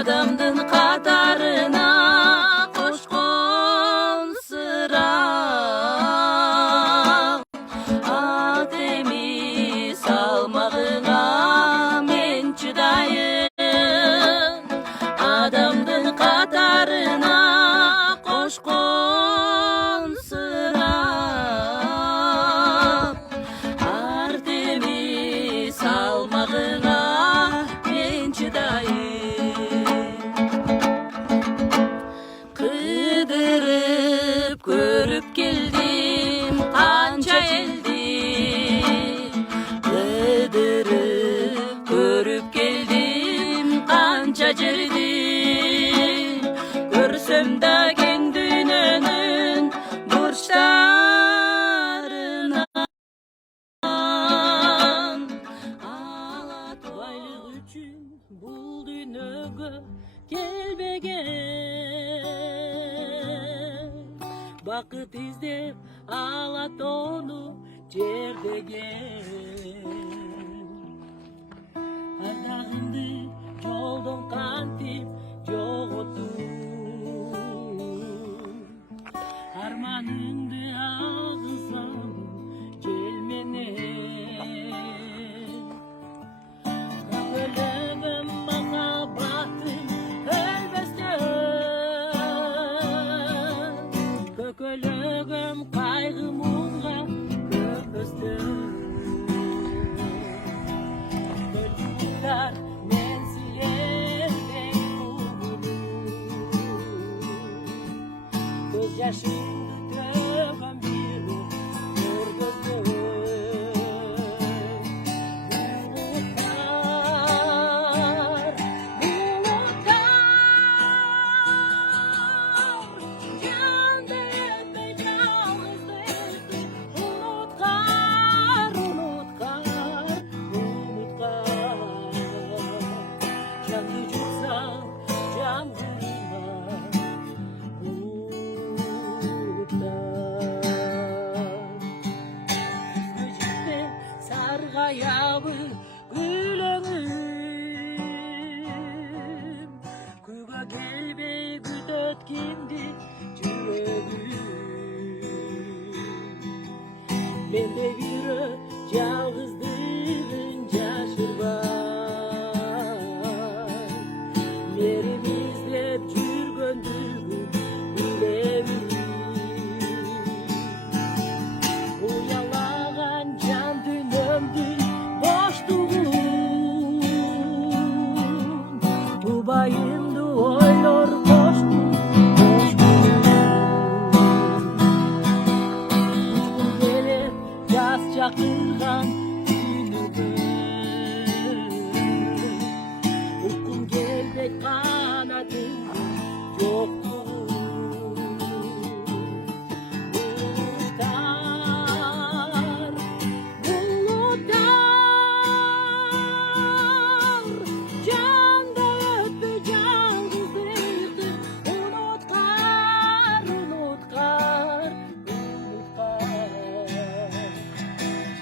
адамдын катарына кошкон сыраак ат эми салмагыңа мен чыдайын адамдын катарына кошкон сыраак ат эми салмагыңа мен чыдайын кыдырып көрүп келдим канча элди кыдырып көрүп келдим канча жерди көрсөм да кең дүйнөнүн бурчтарынан алат байлык үчүн бул дүйнөгө келбеген бакыт издеп алат ону жердеген ардагымды жолдон кантип жоготтум арманымды алгызам жел менен көңүлүм махаббатым өлбөстөн көкөлөгөм кайгы муңга көпөстөн көлгүлар мен сүйетем көз жашымды төгөм бир нур көздөй Sargayabı gülönüm Kuyga gelbey güdöt kimdi yüreğim Mende bir жалгыздыгын жашырбай Мерим издеп жүргөндүгүн билемин Уялаган жан дүйнөмдүн боштугун Тубайымды ойлор коштум Учкум келет жаз жакырган күнүгө Уккум келбейт канатымдын жоктугун Janda ötpөй жалгыздыкты Unutkar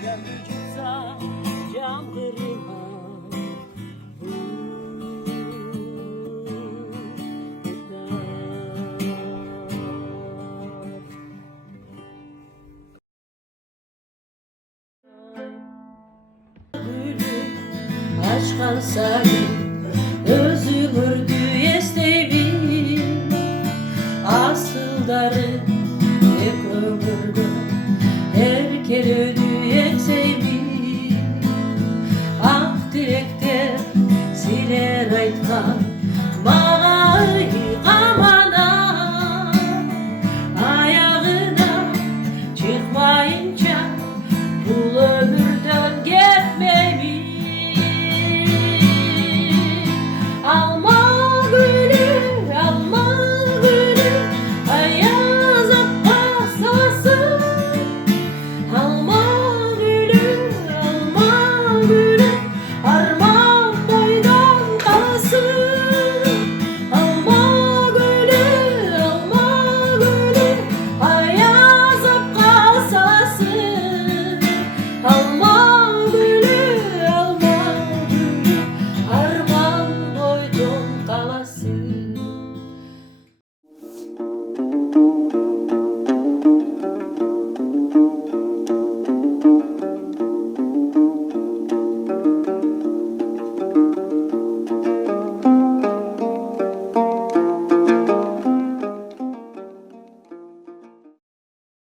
Жанды жутса жамгырыма Açkansa